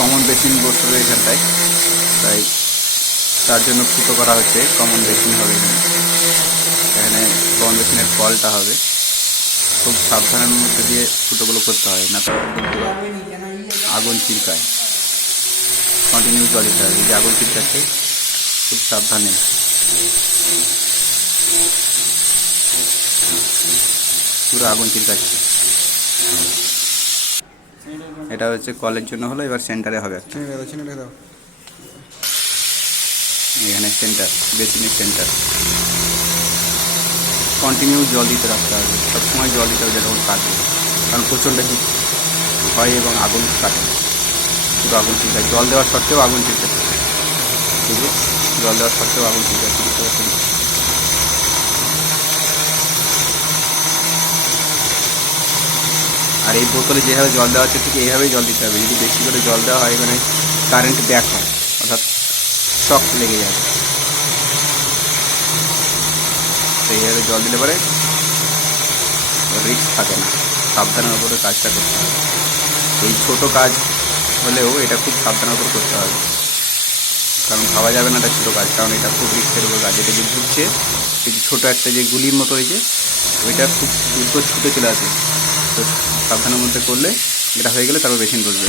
Common basin বসবে এখানটায়। তাই তার জন্য ফুটো করা হচ্ছে কমন বেসিন হবে এখানে। এখানে কমন বেসিনের কলটা হবে। খুব সাবধানের মধ্যে দিয়ে ফুটোগুলো করতে হয়, না তো আগুন চিরকায়। কন্টিনিউ জল দিতে হবে যে আগুন চিরকাচ্ছে, খুব সাবধানে। পুরো আগুন চিরকাচ্ছে। এটা হচ্ছে কলের জন্য হলো এবার সেন্টারে হবে একটা। এখানে সেন্টার বেসিনের সেন্টার কন্টিনিউ জল দিতে রাখতে হবে সবসময় জল দিতে হবে যখন কাটবে কারণ প্রচণ্ড হিট হয় এবং আগুন কাটে। শুধু আগুন চিন্তা জল দেওয়ার সত্ত্বেও আগুন চিন্তা ঠিক আছে জল দেওয়ার সত্ত্বেও আগুন চিন্তা আর এই বোতলে যেভাবে জল দেওয়া হচ্ছে, ঠিক এইভাবেই জল দিতে হবে। যদি বেশি করে জল দেওয়া হয় মানে কারেন্ট ব্যাক হয়, অর্থাৎ শক লেগে যাবে এইভাবে জল দিলে পরে রিস্ক থাকে না। সাবধানের উপরে কাজটা করতে হবে। এই ছোটো কাজ হলেও এটা খুব সাবধানের উপর করতে হবে। কারণ ভাবা যাবে না এটা ছোটো কাজ, কারণ এটা খুব রিস্কের উপর কাজ। এটা যে ঘুরছে যে ছোটো একটা যে গুলির মতো হয়েছে, ওইটা খুব দ্রুত ছুটে চলে আসে। সাবধানের মধ্যে করলে এটা হয়ে গেলে তারপর বেশিন বসবে।